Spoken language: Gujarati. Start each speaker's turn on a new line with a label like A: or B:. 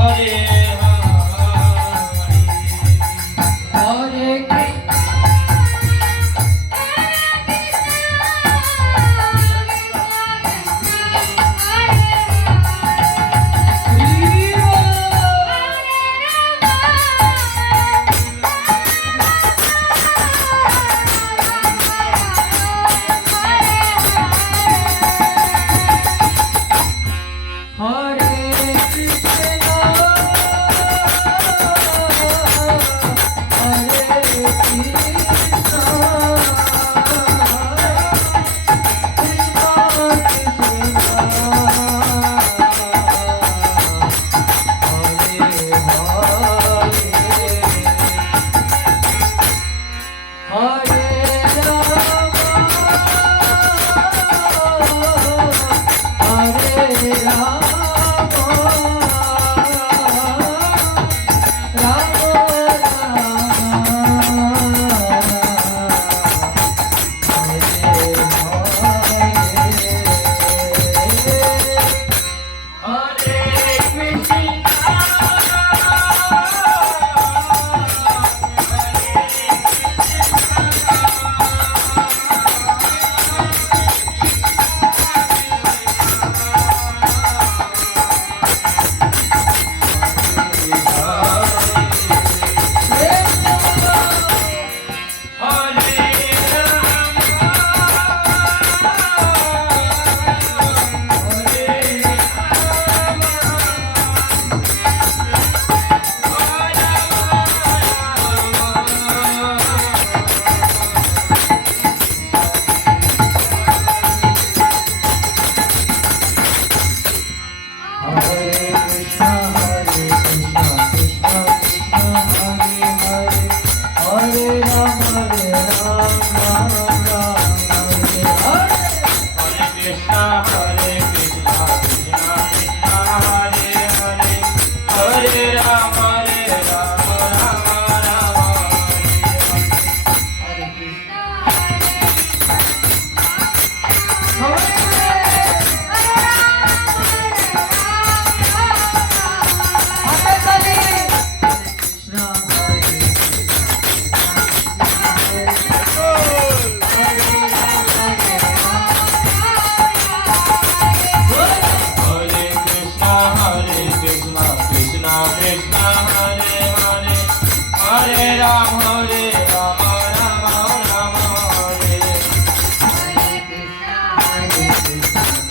A: 这里 Thank
B: you.